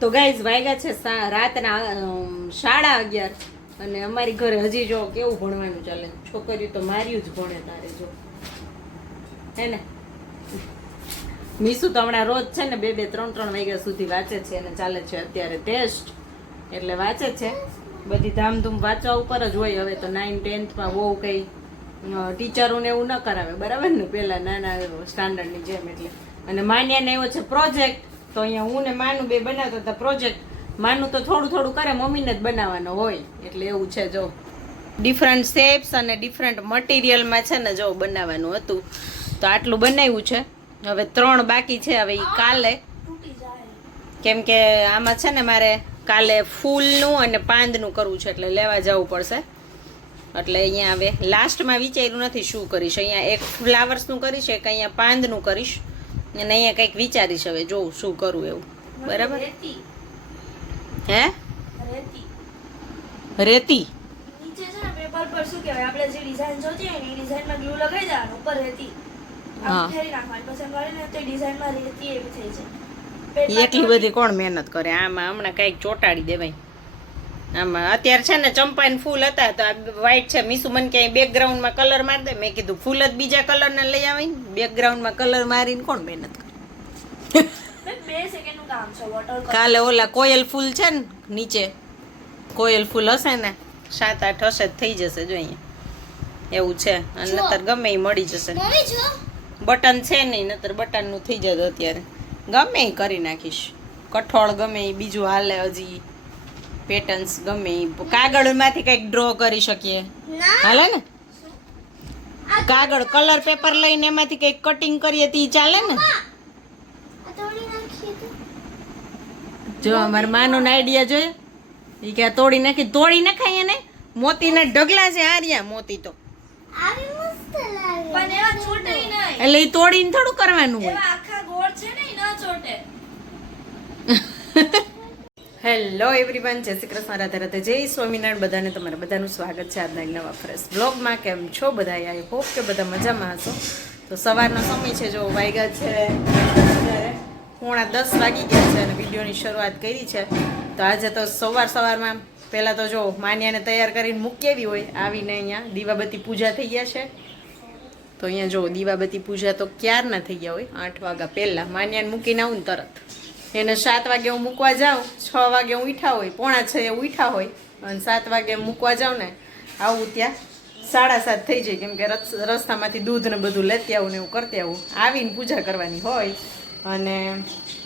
તો ગાઈઝ વાગ્યા છે રાતના 11:30 અને અમારી ઘરે હજી જો કેવું ભણવાનું ચાલે. છોકરીઓ તો માર્યું જ ભણે તારે જો હે ને. મીસુ તો હમણાં રોજ છે ને 2-3 વાગ્યા સુધી વાંચે છે અને ચાલે છે અત્યારે ટેસ્ટ એટલે વાંચે છે. બધી ધામધૂમ વાંચવા ઉપર જ હોય. હવે તો 9-10માં બહુ કંઈ ટીચરોને એવું ન કરાવે બરાબર ને, પેલા નાના સ્ટાન્ડર્ડની જેમ. એટલે અને માન્યાને એવો છે પ્રોજેક્ટ, તો અહીંયા હું ને માનું બે બનાવતા હતા પ્રોજેક્ટ. માનું તો થોડું થોડું કરે, મમ્મીને જ બનાવવાનો હોય એટલે એવું છે. જો ડિફરન્ટ શેપ્સ અને ડિફરન્ટ મટીરિયલમાં છે ને જો બનાવવાનું હતું, તો આટલું બનાવ્યું છે. હવે 3 બાકી છે. હવે એ કાલે, કેમ કે આમાં છે ને મારે કાલે ફૂલનું અને પાંદનું કરવું છે એટલે લેવા જવું પડશે. એટલે અહીંયા હવે લાસ્ટમાં વિચાર્યું નથી શું કરીશ. અહીંયા એક ફ્લાવર્સનું કરીશ, એક અહીંયા પાંદનું કરીશ અને અહીંયા કંઈક વિચારીશ. હવે જોઉં શું કરું એવું. બરાબર હે રેતી નીચે છે ને પેપર પર શું કહેવાય આપણે જે ડિઝાઇન જોતી હોય ને એ ડિઝાઇનમાં ગ્લુ લગાવી દેવાનું, ઉપર રેતી આમ ફેરી નાખવાની, પછી કરીને તે ડિઝાઇનમાં રેતી એવી થઈ જાય. એટલી બધી કોણ મહેનત કરે આમાં? હમણાં કંઈક ચોટાડી દેવાય આમાં. અત્યારે છે ને ચંપાના ફૂલ હતા તો આ વ્હાઈટ છે. મીસુ મને ક્યાંય બેકગ્રાઉન્ડમાં કલર મારી દે. મેં કીધું ફૂલ જ બીજા કલરના લઈ આવીને બેકગ્રાઉન્ડમાં કલર મારીને કોણ મહેનત કરે? 2 સેકન્ડનું કામ છે. વોટર કાલે ઓલા કોયલ ફૂલ છે ને નીચે, કોયલ ફૂલ હશે ને 7-8 હશે થઈ જશે. જો અહીંયા એવું છે. અને નતર ગમે એ મળી જશે. બટન છે નહીં, નતર બટનનું થઈ જશે. અત્યારે ગમે એ કરી નાખીશ. કઠોળ ગમે એ બીજું હાલે. હજી પેટર્ન્સ ગમે એ કાગળમાંથી કંઈક ડ્રો કરી શકીએ. હાલે ને કાગળ કલર પેપર લઈને એમાંથી કંઈક કટિંગ કરીએ તો ચાલે ને. જો અમારા માનો આઈડિયા જોયો એ કે તોડી તોડી નખાય એને. મોતીના ઢગલા છે આર્યા મોતી તો, પણ એવા છોટે નહીં, એટલે એ તોડીને થોડું કરવાનું હોય. એવા આખા ગોળ છે ને ન છોટે. હેલો એવરીવન, જય શ્રી કૃષ્ણ, રાધે રાધે, જય સ્વામિનારાયણ. બધાને તમારા બધાનું સ્વાગત છે આજના એક નવા ફ્રેશ બ્લોગમાં. કેમ છો બધા? આઈ હોપ કે બધા મજામાં હશો. તો સવારનો સમય છે, જો વાગ્યા છે 9:45 વાગી ગયા છે અને વિડીયોની શરૂઆત કરી છે. તો આજે તો સવારમાં પહેલાં તો જો માન્યાને તૈયાર કરીને મૂકી આવી હોય, આવીને અહીંયા દીવાબત્તી પૂજા થઈ ગયા છે. તો અહીંયા જો દીવાબત્તી પૂજા તો ક્યારના થઈ ગયા હોય, 8 વાગ્યા પહેલાં. માન્યાને મૂકીને આવું ને તરત એને 7 વાગે હું મૂકવા જાઉં, 6 વાગે હું ઉઠ્યા હોય, 6:45 ઉઠ્યા હોય અને 7 વાગે મૂકવા જાઉં ને આવું ત્યાં 7:30 થઈ જાય. કેમ કે રસ્તામાંથી દૂધ ને બધું લેતી આવું ને એવું કરતી આવું. આવીને પૂજા કરવાની હોય અને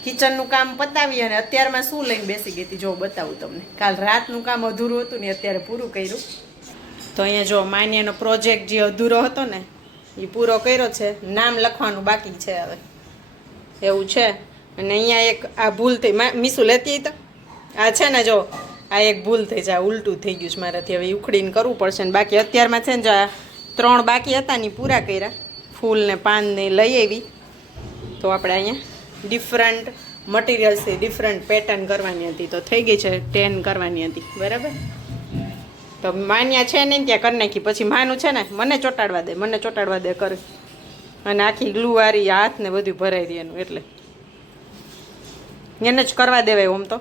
કિચનનું કામ પતાવી અને અત્યારમાં શું લઈને બેસી ગઈ હતી જો બતાવું તમને. કાલ રાતનું કામ અધૂરું હતું ને અત્યારે પૂરું કર્યું. તો અહીંયા જો માન્યાનો પ્રોજેક્ટ જે અધૂરો હતો ને એ પૂરો કર્યો છે. નામ લખવાનું બાકી છે હવે એવું છે. અને અહીંયા એક આ ભૂલ થઈ, મીસુ લેતી તો આ છે ને જો આ એક ભૂલ થઈ છે, આ ઉલટું થઈ ગયું છે મારાથી. હવે ઉખડીને કરવું પડશે ને બાકી અત્યારમાં છે ને જો આ 3 બાકી હતા ને પૂરા કર્યા. ફૂલ ને પાન ને લઈ આવી. તો આપણે અહીંયા ડિફરન્ટ મટીરિયલ્સથી ડિફરન્ટ પેટર્ન કરવાની હતી તો થઈ ગઈ છે 10 કરવાની હતી. બરાબર. તો માન્યા છે ને ત્યાં કરી નાખી. પછી માનું છે ને મને ચોટાડવા દે કરે અને આખી ગ્લુવારી હાથ ને બધું ભરાઈ રહી એનું. એટલે એને જ કરવા દેવાય ઓમ તો,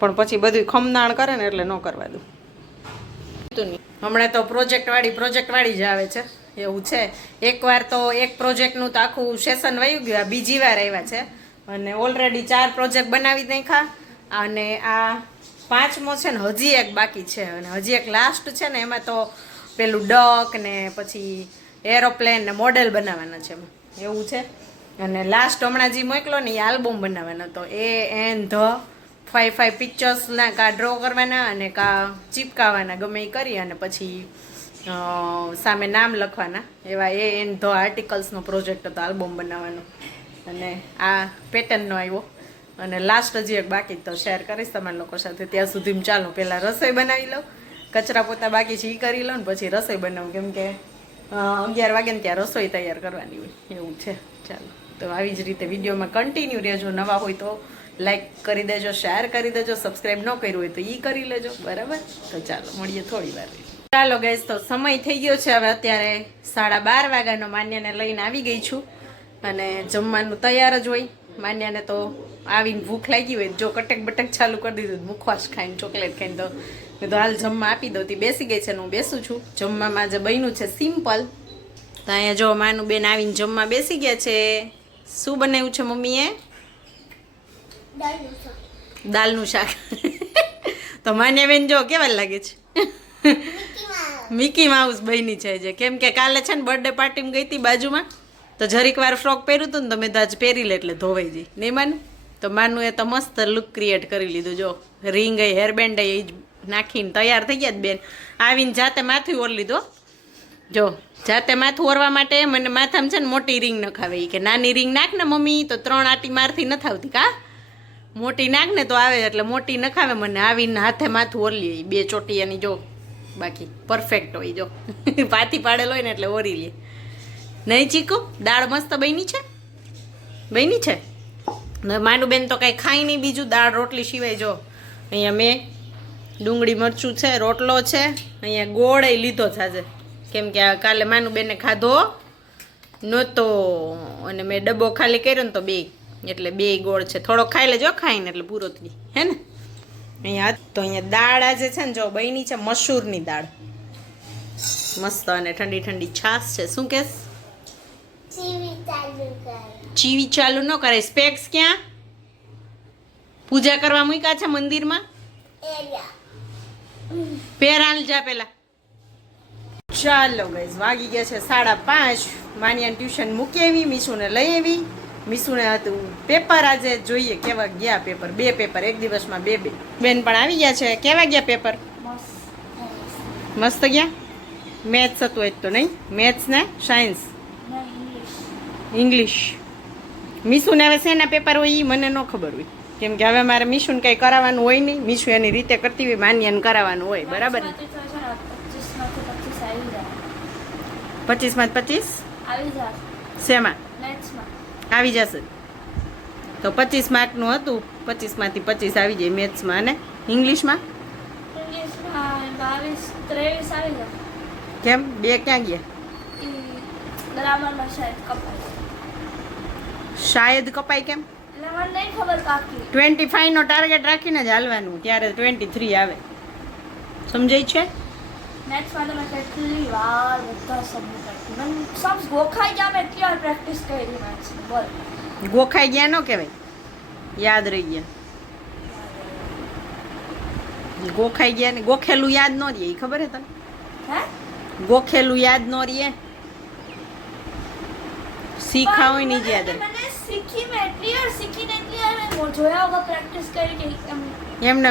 પણ પછી બધું ખમદાણ કરે ને એટલે ન કરવા દઉં. હમણાં તો પ્રોજેક્ટ વાળી જ આવે છે એવું છે. એકવાર તો એક પ્રોજેક્ટનું તો આખું સેશન વયું ગયું. આ બીજી વાર આવ્યા છે અને ઓલરેડી 4 પ્રોજેક્ટ બનાવી નાખ્યા અને આ 5મો છે ને હજી એક બાકી છે. અને હજી એક લાસ્ટ છે ને એમાં તો પેલું ડક ને પછી એરોપ્લેન ને મોડેલ બનાવવાના છે એવું છે. અને લાસ્ટ હમણાં જે મોકલો ને એ આલ્બમ બનાવવાનો હતો. ધ 5 પિક્ચર્સના કા ડ્રો કરવાના અને કા ચીપકાવાના ગમે એ કરી અને પછી સામે નામ લખવાના. એવા ધ આર્ટિકલ્સનો પ્રોજેક્ટ હતો આલ્બમ બનાવવાનો. અને આ પેટર્નનો આવ્યો અને લાસ્ટ હજી એક બાકી તો શેર કરીશ તમારા લોકો સાથે. ત્યાં સુધી ચાલો પહેલાં રસોઈ બનાવી લઉં, કચરા પોતા બાકી છે એ કરી લઉં ને પછી રસોઈ બનાવું. કેમ કે 11 વાગે ને ત્યાં રસોઈ તૈયાર કરવાની હોય એવું છે. ચાલો તો આવી જ રીતે વિડીયોમાં કન્ટિન્યુ રહેજો. નવા હોય તો લાઈક કરી દેજો, શેર કરી દેજો, સબસ્ક્રાઈબ ન કર્યું હોય તો એ કરી લેજો. બરાબર. તો ચાલો મળીએ થોડી વાર. ચાલો ગાઈસ, તો સમય થઈ ગયો છે હવે અત્યારે 12:30 વાગ્યાનો. માન્યાને લઈને આવી ગઈ છું અને જમવાનું તૈયાર જ હોય. માન્યાને તો આવીને ભૂખ લાગી હોય જો કટક બટક ચાલુ કરી દીધું મુખવાસ ખાઈને ચોકલેટ ખાઈને તો મેં તો હાલ જમવા આપી દઉં તી બેસી ગઈ છે ને હું બેસું છું જમવામાં જે બન્યું છે સિમ્પલ તો અહીંયા જો માનું બેન આવીને જમવા બેસી ગયા છે શું બનાવ્યું છે મમ્મીએ દાલનું શાક તો માન્યા બેન જો કેવા લાગે છે મિકી માઉસ બની છે જે કેમ કે કાલે છે ને બર્થડે પાર્ટીમાં ગઈ હતી બાજુમાં તો જરીક વાર ફ્રોક પહેર્યું હતું ને તો મેં તો આજ પહેરી લે એટલે ધોવાઈ જઈ નહીં માનું તો માનું એ તો મસ્ત લુક ક્રિએટ કરી લીધું જો રિંગ એ હેરબેન્ડ એ નાખીને તૈયાર થઈ ગયા બેન આવીને જાતે માથું ઓર લીધો જો જાતે માથું ઓરવા માટે મને માથામાં છે ને મોટી રિંગ નખાવે કે નાની રિંગ નાખ ને મમ્મી તો 3 આટી મારથી નથી આવતી કા મોટી નાખ ને તો આવે એટલે મોટી નખાવે મને આવીને હાથે માથું ઓરલી 2 ચોટી એની જો બાકી પરફેક્ટ હોય જો પાથી પાડેલો હોય ને એટલે ઓરી લે નહીં ચીકુ દાળ મસ્ત બની છે માનું બેન તો કાંઈ ખાઈ નહીં બીજું દાળ રોટલી સિવાય જો અહીંયા મેં ડુંગળી મરચું છે રોટલો છે અહીંયા ગોળ એ લીધો છે આજે કેમ કે કાલે માનું બેને ખાધો નહોતો અને મેં ડબ્બો ખાલી કર્યો ને તો 2 એટલે 2 ગોળ છે થોડો ખાઈ લેજો ખાઈને એટલે પૂરો થઈ હે ને અહીંયા તો અહીંયા દાળ આજે છે ને જો બની છે મસૂરની દાળ મસ્ત અને ઠંડી ઠંડી છાશ છે શું કહેશ ચીવી ચાલુ ન કરે સ્પેક્સ ક્યાં પૂજા કરવા મૂક્યા છે મંદિરમાં પહેરાલ જા પેલા ચાલો ગાઈઝ વાગી ગયા છે 5:30 માનિયાને ટ્યુશન મૂકી આવી મીશુને લઈ આવી મીશુને હતું પેપર આજે જોઈએ કેવા ગયા પેપર 2 પેપર એક દિવસમાં 2 બેન પણ આવી ગયા છે કેવા ગયા પેપર મસ્ત ગયા મેથ્સ હતું એ તો નહીં મેથ્સ ને સાયન્સ ઇંગ્લિશ મીશુને હવે શેના પેપર હોય એ મને ન ખબર હોય કેમ કે હવે મારે મીશુને કંઈ કરાવવાનું હોય નહીં મીશુ એની રીતે કરતી હોય માન્યાને કરાવવાનું હોય બરાબર ને 25 માં 25 શેમાં આવી જશે તો 25 માર્કનું હતું 25 માંથી 25 આવી જાય મેથ્સમાં અને ઇંગ્લિશમાં કેમ 2 ક્યાં ગયા શાયદ કપાય કેમ 25 નો ટાર્ગેટ રાખીને જ હાલવાનું ત્યારે 23 આવે સમજાય છે મેથ્સમાં તો મેં કેટલી વાર બધા સબમિટ કરી મને સમ્સ ગોખાઈ ગયા મેં એટલી વાર પ્રેક્ટિસ કરી મેથ્સ બોલ ગોખાઈ ગયા ન કહેવાય યાદ રહી ગયા ગોખાઈ ગયા ને ગોખેલું યાદ ન રહે ખબર હે તને હે ગોખેલું યાદ ન રહે શીખા હોય નહીં યાદ રહે મને શીખી મેં એટલી વાર શીખીને એટલી વાર મેં જોયા વગર પ્રેક્ટિસ કરી કે એમને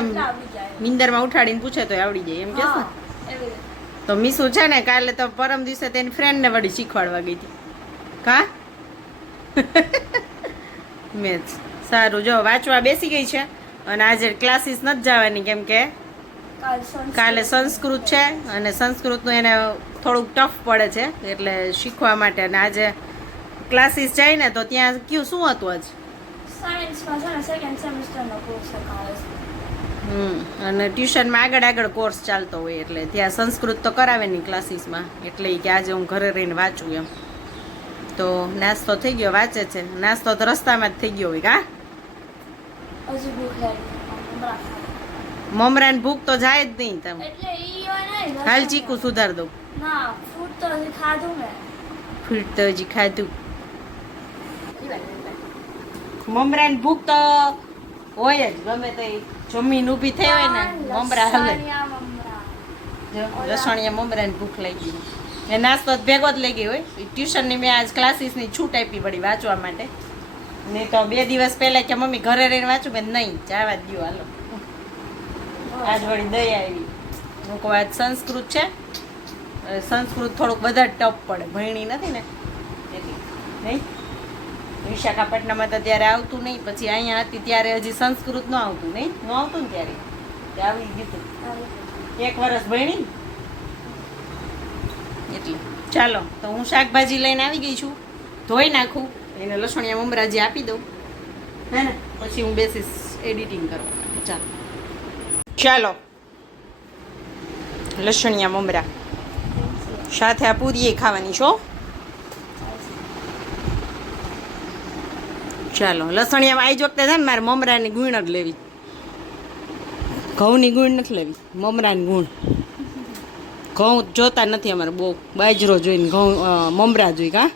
નિંદરમાં ઉઠાડીને પૂછે તો આવડી જાય એમ કેસ ને તો મીસુ છે ને કાલે તો પરમ દિવસે તેની ફ્રેન્ડને વળી શીખવાડવા ગઈ હતી કા મેથ્સ સારું જો વાંચવા બેસી ગઈ છે અને આજે ક્લાસીસ નથી જવાની કેમ કે કાલે સંસ્કૃત છે અને સંસ્કૃતનું એને થોડુંક ટફ પડે છે એટલે શીખવા માટે અને આજે ક્લાસીસ જાય ને તો ત્યાં કયું શું હતું આજ સાયન્સમાં છે ને સેકન્ડ સેમેસ્ટરનો કોર્સ શીખવાડે છે અને ટ્યુશનમાં આગળ કોર્સ ચાલતો હોય એટલે ત્યાં સંસ્કૃત તો કરાવે નહીં ક્લાસીસમાં એટલે કે આજે હું ઘરે રહીને વાંચું એમ તો નાસ્તો થઈ ગયો વાંચે છે નાસ્તો તો રસ્તામાં જ થઈ ગયો હોય કા હજી ભૂખ લાગી મમરાની ભૂખ તો જાય જ નહીં તમે એટલે ઈ હોય નહીં હાલ ચીકુ સુધાર દઉં ના ફૂડ તો હજી ખાધું મેં ફૂડ તો હજી ખાધું મમરાની ભૂખ તો હોય જ ગમે તે જમીન ઊભી થઈ હોય ને મમરા હલે લસણિયા મમરાની ભૂખ લાગી એ નાસ્તો ભેગો જ લઈ ગઈ હોય ટ્યુશનની મેં આજ ક્લાસીસની છૂટ આપી પડી વાંચવા માટે નહીં તો 2 દિવસ પહેલા કે મમ્મી ઘરે રહીને વાંચું મેં નહીં જવા જ દો હાલો આજ વળી દઈ આવી હું કહું આજ સંસ્કૃત છે સંસ્કૃત થોડુંક બધા ટફ પડે ભણી નથી ને એટલે નહીં વિશાખાપટ્ટનમમાં તો ત્યારે આવતું નહીં પછી અહીંયા હતી ત્યારે હજી સંસ્કૃત ન આવતું નહીં ન આવતું ને ત્યારે આવી ગયું 1 વર્ષ ભણી એટલે ચાલો તો હું શાકભાજી લઈને આવી ગઈ છું ધોઈ નાખું એને લસણિયા મમરાજી આપી દઉં હે ને પછી હું બેસીશ એડિટિંગ કરવા માટે ચાલો લસણિયા મમરા સાથે આ પૂરી ખાવાની છો ચાલો લસણિયામાં આજ વખતે છે ને મારે મમરાની ગુણ જ લેવી, ઘઉંની ગુણ નથી લેવી, મમરાની ગુણ. ઘઉં જોતા નથી અમારે બહુ, બાજરો જોઈને ઘઉં મમરા જોઈ. કા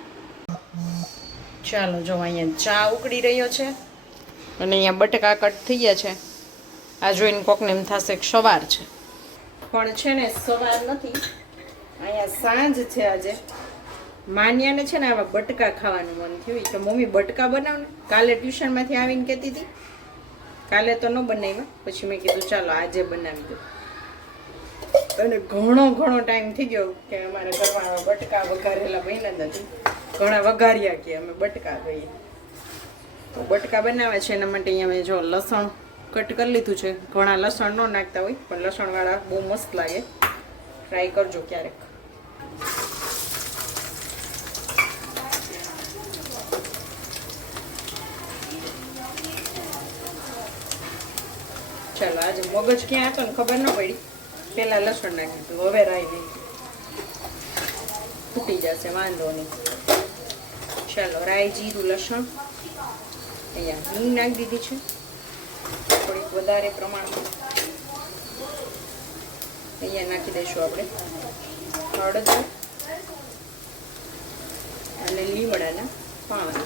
ચાલો જો અહીંયા ચા ઉકળી રહ્યો છે અને અહીંયા બટકા કટ થઈ ગયા છે. આ જોઈને કોકને એમ થશે કે સવાર છે, પણ છે ને સવાર નથી, અહીંયા સાંજ છે. આજે માન્યાને છે ને આવા બટકા ખાવાનું મન થયું કે મમ્મી બટકા બનાવ ને. કાલે ટ્યુશનમાંથી આવીને કહેતી હતી, કાલે તો ન બનાવ્યા, પછી મેં કીધું ચાલો આજે બનાવી દઉં. અને ઘણો ટાઈમ થઈ ગયો કે અમારે ઘરમાં બટકા વઘારેલા બન્યા નથી, ઘણા વઘાર્યા કે અમે બટકા કહીએ. તો બટકા બનાવે છે એના માટે અહીંયા મેં જો લસણ કટ કરી લીધું છે. ઘણા લસણ ન નાખતા હોય પણ લસણવાળા બહુ મસ્ત લાગે, ટ્રાય કરજો ક્યારેક. ચાલો આજે મગજ ક્યાં હતો ને ખબર ન પડી, પેલા લસણ નાખી દીધું, હવે રાઈ નહીં, ફૂટી જશે વાંધો નહીં. ચાલો રાઈ, જીરું, લસણ, અહીંયા હિંગ નાખી દીધી છે થોડીક વધારે પ્રમાણમાં. અહીંયા નાખી દઈશું આપણે હળદર અને લીમડાના પાન.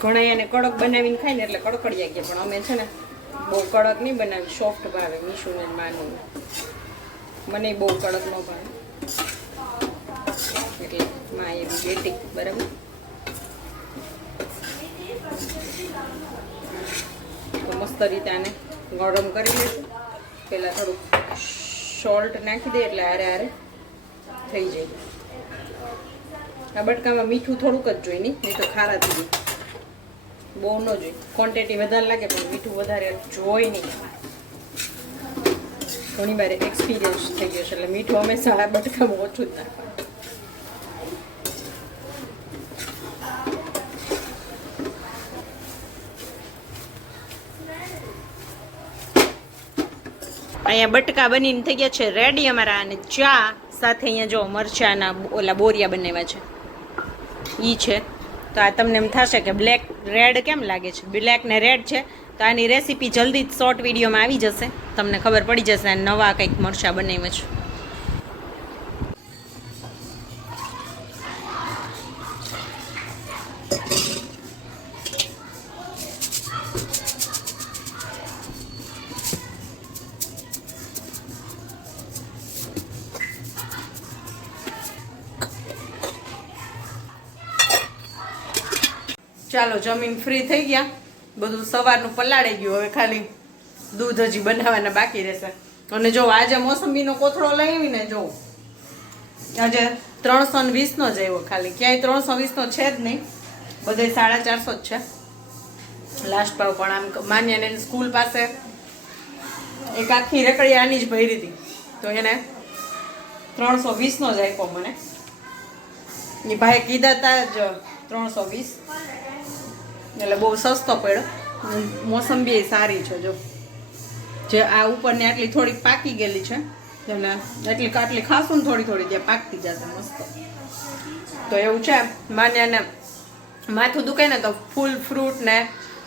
ઘણા એને કડક બનાવીને ખાય ને એટલે કડકડિયા કે, પણ અમે છે ને બહુ કડક નહીં બનાવી, સોફ્ટ ભાવે મીઠું ને માનું. મને બહુ કડક ન ભાવે એટલે માં એવી બેટી બરાબર. તો મસ્ત રીતે આને ગરમ કરી લઈશું. પહેલાં થોડુંક સોલ્ટ નાખી દે એટલે હારે થઈ જાય. આ બટકામાં મીઠું થોડુંક જ જોઈએ, નહીં તો ખારા થઈ જાય. બહુ ન જોઈએ, ક્વોન્ટિટી વધારે લાગે પણ મીઠું વધારે જોઈ નહીં. ઘણી વાર એક્સપિરિયન્સ થઈ ગયો છે એટલે મીઠું હંમેશા આ બટકામાં ઓછું જ નાખવાનું. અહીંયા બટકા બનીને થઈ ગયા છે રેડી અમારા. અને ચા સાથે અહીંયા જો મરચાના ઓલા બોરિયા બનાવ્યા છે ઈ છે. તો આ તમને એમ થશે કે બ્લેક રેડ કેમ લાગે છે, બ્લેક ને રેડ છે. તો આની રેસીપી જલ્દી જ શોર્ટ વિડીયોમાં આવી જશે, તમને ખબર પડી જશે આ નવા કંઈક મરચાં બનાવ્યા છે. ચાલો જમીન ફ્રી થઈ ગયા, બધું સવારનું પલાળી ગયું, હવે ખાલી દૂધ હજી બનાવવાના બાકી રહેશે. અને જો આજે મોસંબીનો કોથળો લઈ આવીને જો આજે 320નો જ આવ્યો, ખાલી ક્યાંય 320નો છે જ નહીં, બધે 450 જ છે લાસ્ટ ભાવ. પણ આમ માન્યાને સ્કૂલ પાસે એક આખી રેકડી આની જ ભરી હતી તો એને 320નો જ આપ્યો મને. એ ભાઈ કીધા હતા જ 320, એટલે બહુ સસ્તો પડ્યો. મોસંબી સારી છે જો, જે આ ઉપરની આટલી થોડીક પાકી ગયેલી છે એટલે આટલી ખાશું ને થોડી ત્યાં પાકતી જશે મસ્ત. તો એવું છે, માન્યાને માથું દુખે ને તો ફૂલ ફ્રૂટ ને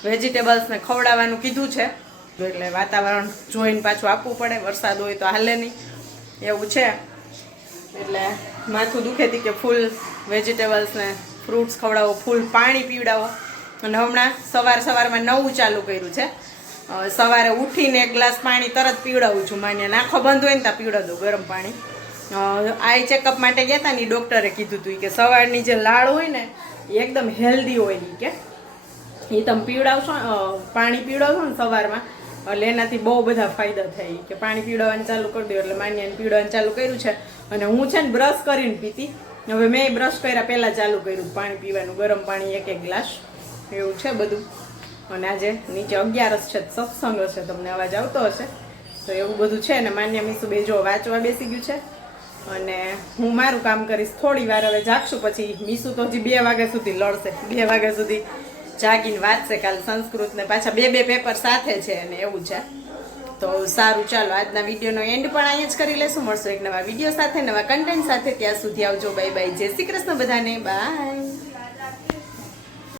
વેજીટેબલ્સ ને ખવડાવવાનું કીધું છે, એટલે વાતાવરણ જોઈને પાછું આપવું પડે, વરસાદ હોય તો હાલે નહીં એવું છે. એટલે માથું દુખેથી કે ફૂલ વેજીટેબલ્સ ને ફ્રૂટ્સ ખવડાવો, ફૂલ પાણી પીવડાવો. અને હમણાં સવારમાં નવું ચાલુ કર્યું છે, સવારે ઉઠીને એક ગ્લાસ પાણી તરત પીવડાવું છું. માન્યા નાખો બંધ હોય ને ત્યાં પીવડાવ દઉં ગરમ પાણી. આઈ ચેકઅપ માટે ગયા હતા ને ડૉક્ટરે કીધું હતું કે સવારની જે લાળ હોય ને એ એકદમ હેલ્ધી હોય, કે એ તમે પીવડાવશો, પાણી પીવડાવશો ને સવારમાં એટલે એનાથી બહુ બધા ફાયદા થાય. કે પાણી પીવડાવવાનું ચાલુ કરી દો એટલે માન્યાને પીવડાવવાનું ચાલુ કર્યું છે. અને હું છે ને બ્રશ કરીને પીતી, હવે મેં બ્રશ કર્યા પહેલાં ચાલુ કર્યું પાણી પીવાનું, ગરમ પાણી એક ગ્લાસ એવું છે બધું. અને આજે નીચે 11 છે, સત્સંગ હશે, તમને અવાજ આવતો હશે તો એવું બધું છે. ને માન્ય મીસુ બે જો વાંચવા બેસી ગયું છે, અને હું મારું કામ કરીશ થોડી વાર. હવે જાગશું પછી મીસુ તો હજી 2 વાગ્યા સુધી લડશે, 2 વાગ્યા સુધી જાગીને વાંચશે. કાલ સંસ્કૃત ને પાછા 2 પેપર સાથે છે અને એવું છે. તો સારું, ચાલો આજના વિડીયોનો એન્ડ પણ અહીંયા જ કરી લેશું. મળશું એક નવા વિડીયો સાથે, નવા કન્ટેન્ટ સાથે. ત્યાં સુધી આવજો, બાય બાય, જય શ્રી કૃષ્ણ બધાને, બાય.